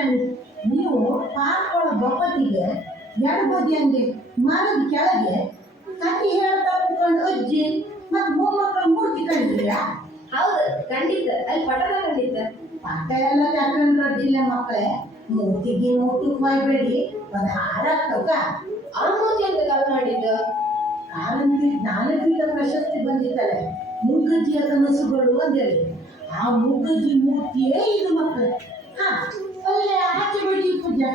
ಕಣಿ. ನೀವು ಪಾರ್ಕೊಳ ಬೊಪ್ಪತ್ತಿಗೆ ಎಡಬದಿ ಹಂಗೆ ಮರದ ಕೆಳಗೆ ಕಥೆ ಹೇಳ್ತಾ ಕೂತ್ಕೊಂಡು ಅಜ್ಜಿ ಮತ್ತು ಮೊಮ್ಮಕ್ಕಳ ಮೂರ್ತಿ ಕಂಡಿದ್ದೀರಾ? ಹೌದು, ಖಂಡಿತ. ಅಲ್ಲಿ ಪಟದ ಖಂಡಿತ. ಪಕ್ಕ ಎಲ್ಲ ತಕೊಂಡ್ರಡ್ಡಿಲ್ಲ ಮಕ್ಕಳೇ. ಮೂರ್ತಿಗೆ ಮುಟ್ಟಕ್ಕೆ ಹೋಯ್ಬೇಡಿ, ಒಂದು ಹಾಳಾಗ್ತವ. ಆ ಮೂರ್ತಿ ಅಂತ ಕಾಲ್ ಮಾಡಿದ್ದು ಕಾರಂತಿ ಜ್ಞಾನಪೀಠ ಪ್ರಶಸ್ತಿ ಬಂದಿತ್ತಲ್ಲ, ಮುಗ್ಗಜ್ಜಿಯ ಕನಸುಗಳು ಅಂತೇಳಿ. ಆ ಮುಗ್ಗಜ್ಜಿ ಮೂರ್ತಿಯೇ ಇದು ಮಕ್ಕಳೇ. ಹಾ, ಅಲ್ಲೇ ಆಚೆ ಬಡಿ ಪೂಜೆ